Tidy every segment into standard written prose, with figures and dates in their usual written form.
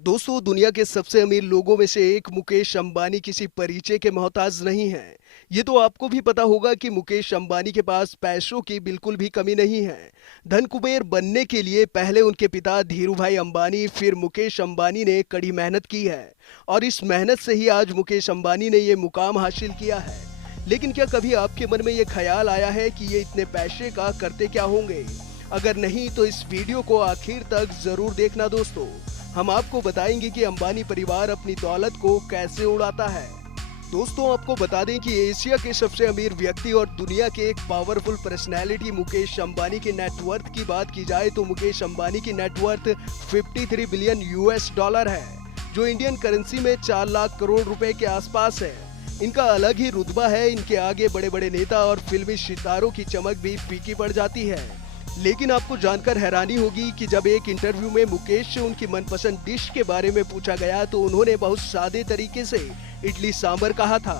दोस्तों, दुनिया के सबसे अमीर लोगों में से एक मुकेश अंबानी किसी परिचय के मोहताज नहीं हैं। ये तो आपको भी पता होगा कि मुकेश अंबानी के पास पैसों की बिल्कुल भी कमी नहीं है। धन कुबेर बनने के लिए पहले उनके पिता धीरूभाई अंबानी, फिर मुकेश अंबानी ने कड़ी मेहनत की है और इस मेहनत से ही आज मुकेश अंबानी ने ये मुकाम हासिल किया है। लेकिन क्या कभी आपके मन में ये ख्याल आया है कि ये इतने पैसे का करते क्या होंगे? अगर नहीं तो इस वीडियो को आखिर तक जरूर देखना दोस्तों। हम आपको बताएंगे कि अंबानी परिवार अपनी दौलत को कैसे उड़ाता है। दोस्तों, आपको बता दें कि एशिया के सबसे अमीर व्यक्ति और दुनिया के एक पावरफुल पर्सनैलिटी मुकेश अंबानी के नेटवर्थ की बात की जाए तो मुकेश अंबानी की नेटवर्थ 53 बिलियन यूएस डॉलर है, जो इंडियन करेंसी में 4 लाख करोड़ रुपए के आसपास है। इनका अलग ही रुतबा है। इनके आगे बड़े बड़े नेता और फिल्मी सितारों की चमक भी फीकी पड़ जाती है। लेकिन आपको जानकर हैरानी होगी कि जब एक इंटरव्यू में मुकेश से उनकी मनपसंद डिश के बारे में पूछा गया तो उन्होंने बहुत सादे तरीके से इडली सांभर कहा था।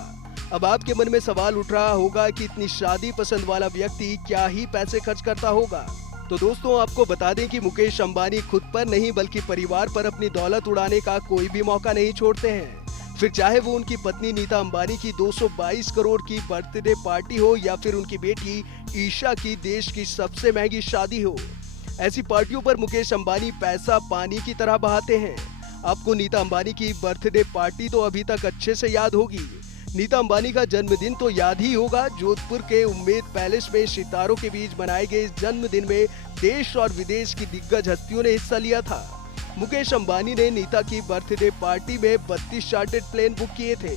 अब आपके मन में सवाल उठ रहा होगा कि इतनी शादी पसंद वाला व्यक्ति क्या ही पैसे खर्च करता होगा। तो दोस्तों, आपको बता दें कि मुकेश अंबानी खुद पर नहीं बल्कि परिवार पर अपनी दौलत उड़ाने का कोई भी मौका नहीं छोड़ते हैं। फिर चाहे वो उनकी पत्नी नीता अंबानी की 222 करोड़ की बर्थडे पार्टी हो या फिर उनकी बेटी ईशा की देश की सबसे महंगी शादी हो, ऐसी पार्टियों पर मुकेश अंबानी पैसा पानी की तरह बहाते हैं। आपको नीता अंबानी की बर्थडे पार्टी तो अभी तक अच्छे से याद होगी। नीता अंबानी का जन्मदिन तो याद ही होगा। जोधपुर के उम्मेद पैलेस में सितारों के बीच मनाए गए इस जन्मदिन में देश और विदेश की दिग्गज हस्तियों ने हिस्सा लिया था। मुकेश अंबानी ने नीता की बर्थडे पार्टी में 32 चार्टर्ड प्लेन बुक किए थे।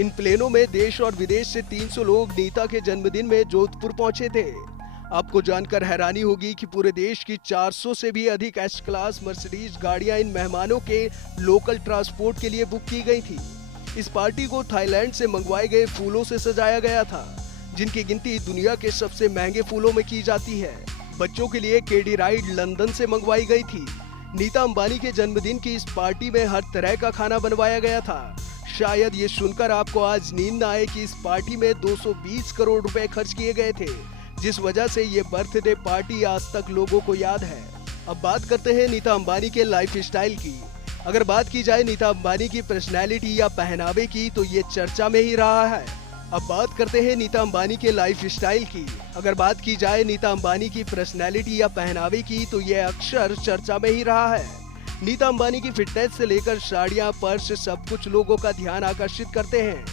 इन प्लेनों में देश और विदेश से 300 लोग नीता के जन्मदिन में जोधपुर पहुंचे थे। आपको जानकर हैरानी होगी कि पूरे देश की 400 से भी अधिक एस क्लास मर्सिडीज गाड़ियां इन मेहमानों के लोकल ट्रांसपोर्ट के लिए बुक की गई थी। इस पार्टी को थाईलैंड से मंगवाए गए फूलों से सजाया गया था, जिनकी गिनती दुनिया के सबसे महंगे फूलों में की जाती है। बच्चों के लिए केडी राइड लंदन से मंगवाई गई थी। नीता अंबानी के जन्मदिन की इस पार्टी में हर तरह का खाना बनवाया गया था। शायद ये सुनकर आपको आज नींद न आए कि इस पार्टी में 220 करोड़ रुपए खर्च किए गए थे, जिस वजह से ये बर्थडे पार्टी आज तक लोगों को याद है। अब बात करते हैं नीता अंबानी के लाइफ स्टाइल की। अगर बात की जाए नीता अंबानी की पर्सनैलिटी या पहनावे की तो ये चर्चा में ही रहा है। अब बात करते हैं नीता अंबानी के लाइफ स्टाइल की। अगर बात की जाए नीता अंबानी की पर्सनैलिटी या पहनावे की तो ये अक्सर चर्चा में ही रहा है। नीता अंबानी की फिटनेस से लेकर साड़ियां, पर्स, सब कुछ लोगों का ध्यान आकर्षित करते हैं।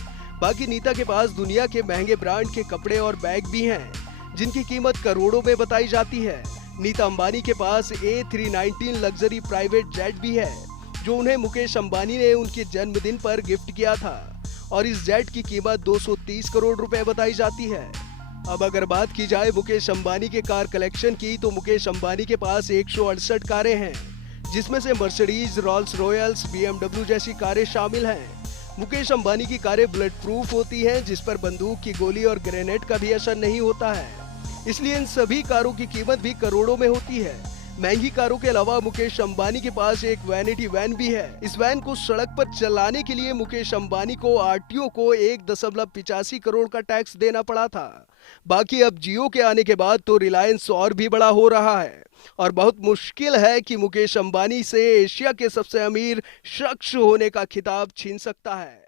बाकी नीता के पास दुनिया के महंगे ब्रांड के कपड़े और बैग भी हैं, जिनकी कीमत करोड़ों में बताई जाती है। नीता अंबानी के पास A319 लग्जरी प्राइवेट जेट भी है, जो उन्हें मुकेश अंबानी ने उनके जन्मदिन पर गिफ्ट किया था और इस जेट की कीमत 230 करोड़ रुपए बताई जाती है। अब अगर बात की जाए मुकेश अंबानी के कार कलेक्शन की तो मुकेश अंबानी के पास 168 कारें हैं, जिसमें से मर्सिडीज, रॉल्स रॉयल्स, BMW जैसी कारें शामिल हैं। मुकेश अंबानी की कारें बुलेट प्रूफ होती हैं, जिस पर बंदूक की गोली और ग्रेनेड का भी असर नहीं होता है। इसलिए इन सभी कारों की कीमत भी करोड़ों में होती है। महंगी कारों के अलावा मुकेश अंबानी के पास एक वैनिटी वैन भी है। इस वैन को सड़क पर चलाने के लिए मुकेश अंबानी को आरटीओ को 1.85 करोड़ का टैक्स देना पड़ा था। बाकी अब जियो के आने के बाद तो रिलायंस और भी बड़ा हो रहा है और बहुत मुश्किल है कि मुकेश अंबानी से एशिया के सबसे अमीर शख्स होने का खिताब छीन सकता है।